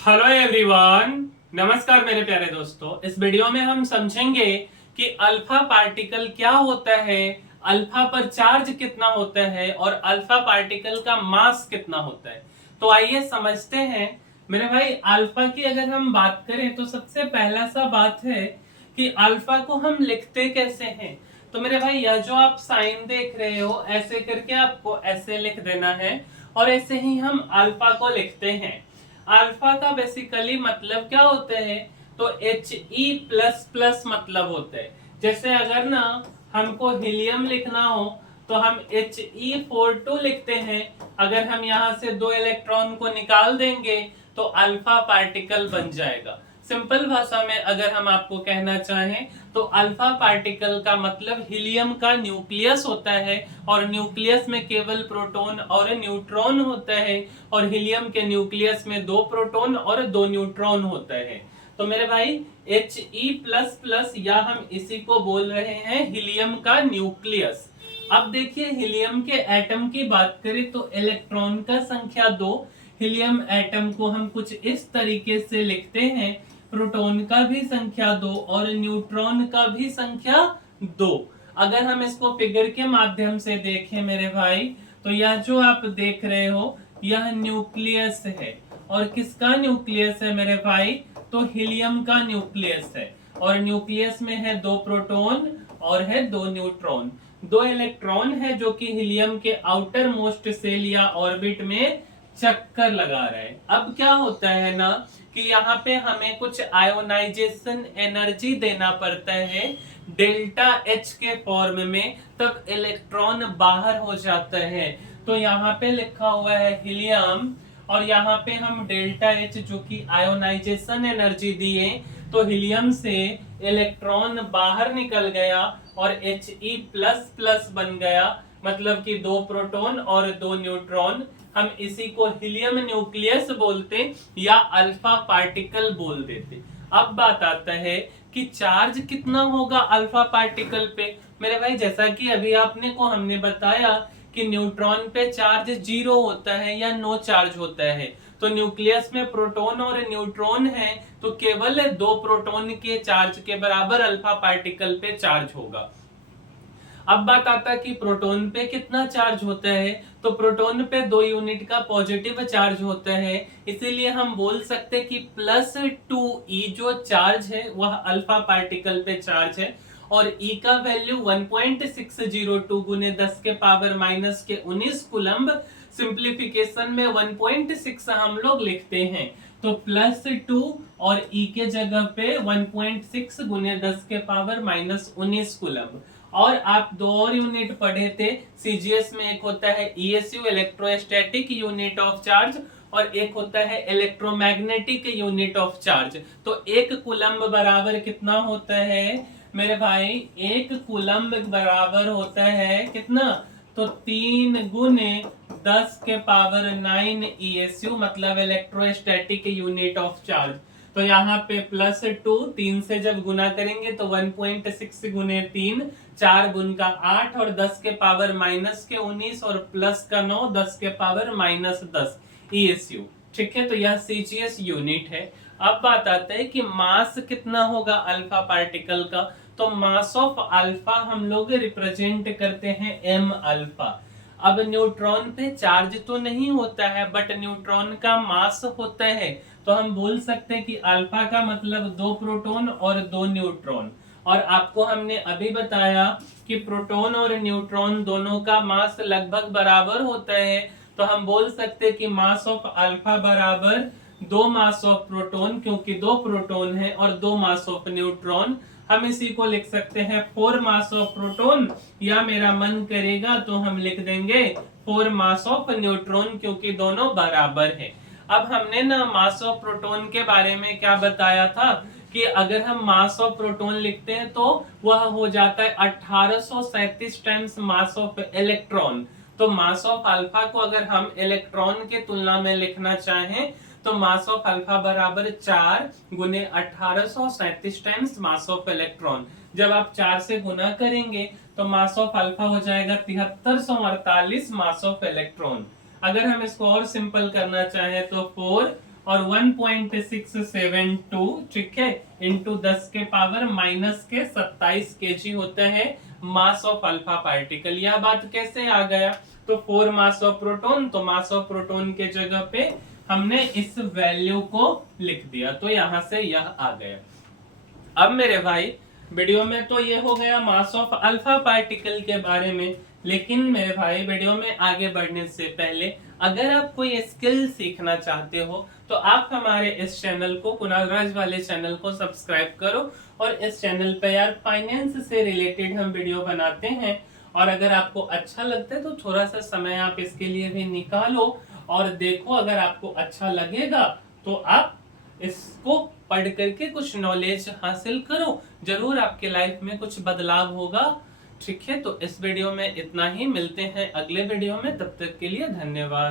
Hello everyone, नमस्कार मेरे प्यारे दोस्तों। इस वीडियो में हम समझेंगे कि अल्फा पार्टिकल क्या होता है, अल्फा पर चार्ज कितना होता है और अल्फा पार्टिकल का मास कितना होता है। तो आइए समझते हैं मेरे भाई। अल्फा की अगर हम बात करें तो सबसे पहला सा बात है कि अल्फा को हम लिखते कैसे हैं। तो मेरे भाई यह जो आप साइन देख रहे हो, ऐसे करके आपको ऐसे लिख देना है और ऐसे ही हम अल्फा को लिखते हैं। अल्फा का बेसिकली मतलब क्या होता है, तो He++ मतलब होता है। जैसे अगर ना हमको हीलियम लिखना हो तो हम He42 लिखते हैं। अगर हम यहां से दो इलेक्ट्रॉन को निकाल देंगे तो अल्फा पार्टिकल बन जाएगा। सिंपल भाषा में अगर हम आपको कहना चाहें तो अल्फा पार्टिकल का मतलब हीलियम का न्यूक्लियस होता है और न्यूक्लियस में केवल प्रोटॉन और न्यूट्रॉन होता है और हीलियम के न्यूक्लियस में दो प्रोटॉन और दो न्यूट्रॉन होता है। तो मेरे भाई He++ या हम इसी को बोल रहे हैं हीलियम का न्यूक्लियस। अब देखिए हीलियम के एटम की बात करें तो इलेक्ट्रॉन का संख्या 2। हीलियम एटम को हम कुछ इस तरीके से लिखते हैं, प्रोटॉन का भी संख्या 2 और न्यूट्रॉन का भी संख्या 2। अगर हम इसको फिगर के माध्यम से देखें मेरे भाई, तो यह जो आप देख रहे हो यह न्यूक्लियस है। और किसका न्यूक्लियस है मेरे भाई, तो हीलियम का न्यूक्लियस है। और न्यूक्लियस में है दो प्रोटॉन और है दो न्यूट्रॉन। दो इलेक्ट्रॉन है जो कि हीलियम के आउटर मोस्ट सेल या ऑर्बिट में चक्कर लगा रहे हैं। अब क्या होता है ना कि यहाँ पे हमें कुछ आयोनाइजेशन एनर्जी देना पड़ता है डेल्टा एच के फॉर्म में, तब इलेक्ट्रॉन बाहर हो जाता है। तो यहाँ पे लिखा हुआ है हीलियम और यहाँ पे हम डेल्टा एच जो कि आयोनाइजेशन एनर्जी दिए, तो हीलियम से इलेक्ट्रॉन बाहर निकल गया और He++ बन गया, मतलब कि दो प्रोटॉन और दो न्यूट्रॉन। हम इसी को हीलियम न्यूक्लियस बोलते या अल्फा पार्टिकल बोल देते। अब बात आता है कि चार्ज कितना होगा अल्फा पार्टिकल पे। मेरे भाई जैसा कि अभी आपने को हमने बताया कि न्यूट्रॉन पे चार्ज 0 होता है या नो चार्ज होता है। तो न्यूक्लियस में प्रोटॉन और न्यूट्रॉन है, तो केवल दो प्रोटॉन के चार्ज के बराबर अल्फा पार्टिकल पे चार्ज होगा। अब बात आता है कि प्रोटॉन पे कितना चार्ज होता है, तो प्रोटॉन पे 2 यूनिट का पॉजिटिव चार्ज होता है। इसीलिए हम बोल सकते हैं कि +2e जो चार्ज है वह अल्फा पार्टिकल पे चार्ज है। और E का वैल्यू 1.602 गुने 10 के पावर माइनस के 19 कूलम्ब। सिंप्लीफिकेशन में 1.6 हम लोग लिखते हैं, तो +2 और E के जगह पे 1.6 गुने 10 के पावर माइनस 19 कूलम्ब। और आप दो और यूनिट पढ़े थे सीजीएस में, एक होता है ESU electrostatic unit of charge और एक होता है इलेक्ट्रोमैग्नेटिक यूनिट ऑफ चार्ज। तो एक कूलम्ब बराबर कितना होता है मेरे भाई, एक कूलम्ब बराबर होता है कितना, तो 3 गुने 10 के पावर 9 ESU, मतलब इलेक्ट्रोस्टैटिक यूनिट ऑफ चार्ज। तो यहाँ पे +2 3 से जब गुना करेंगे तो 1.6 गुने 3, 4 गुण का 8 और 10 के पावर माइनस के 19 और प्लस का 9, 10 के पावर माइनस 10 ESU। ठीक है, तो यह सीजीएस यूनिट है। अब बात आता है कि मास कितना होगा अल्फा पार्टिकल का। तो मास ऑफ अल्फा हम लोग रिप्रेजेंट करते हैं m अल्फा। अब न्यूट्रॉन पे चार्ज तो नहीं होता है बट न्यूट्रॉन का मास होता है, तो हम बोल सकते हैं कि अल्फा का मतलब दो प्रोटॉन और दो न्यूट्रॉन। और आपको हमने अभी बताया कि प्रोटॉन और न्यूट्रॉन दोनों का मास लगभग बराबर होता है, तो हम बोल सकते हैं कि मास ऑफ अल्फा बराबर दो मास ऑफ प्रोटॉन, क्योंकि दो प्रोटॉन है, और दो मास ऑफ न्यूट्रॉन। हम इसी को लिख सकते हैं 4 मास ऑफ प्रोटॉन, या मेरा मन करेगा तो हम लिख देंगे 4 मास ऑफ न्यूट्रॉन, क्योंकि दोनों बराबर है। अब हमने ना मास ऑफ प्रोटॉन के बारे में क्या बताया था कि अगर हम मास ऑफ प्रोटॉन लिखते हैं तो वह हो जाता है 1837 टाइम्स मास ऑफ इलेक्ट्रॉन। तो मास ऑफ अल्फा को अगर हम इलेक्ट्रॉन के तुलना में लिखना चाहें तो मास ऑफ अल्फा बराबर 4 गुने 1837 टाइम्स मास ऑफ इलेक्ट्रॉन। जब आप 4 से गुना करेंगे तो मास ऑफ अल्फा हो जाएगा 7348 मास ऑफ इलेक्ट्रॉन। अगर हम इसको और सिंपल करना चाहें तो 4 और 1.672 ठीक है इंटू 10 के पावर माइनस के 27 केजी होता है मास ऑफ अल्फा पार्टिकल। यह बात कैसे आ गया? तो 4 मास ऑफ प्रोटॉन, तो मास ऑफ प्रोटॉन के जगह पे हमने इस वैल्यू को लिख दिया, तो यहां से यह आ गया। अब मेरे भाई वीडियो में तो ये हो गया मास ऑफ अल्फा पार्टिकल के बारे में, लेकिन मेरे भाई वीडियो में आगे बढ़ने से पहले अगर आप कोई स्किल सीखना चाहते हो तो आप हमारे इस चैनल को, कुणाल राज वाले चैनल को सब्सक्राइब करो। और इस चैनल पे यार फाइनेंस से रिलेटेड हम वीडियो बनाते हैं, और अगर आपको अच्छा लगता है तो थोड़ा सा समय आप इसके लिए भी निकालो और देखो। अगर आपको अच्छा लगेगा तो आप इसको पढ़ करके कुछ नॉलेज हासिल करो, जरूर आपके लाइफ में कुछ बदलाव होगा। ठीक है, तो इस वीडियो में इतना ही, मिलते हैं अगले वीडियो में, तब तक के लिए धन्यवाद।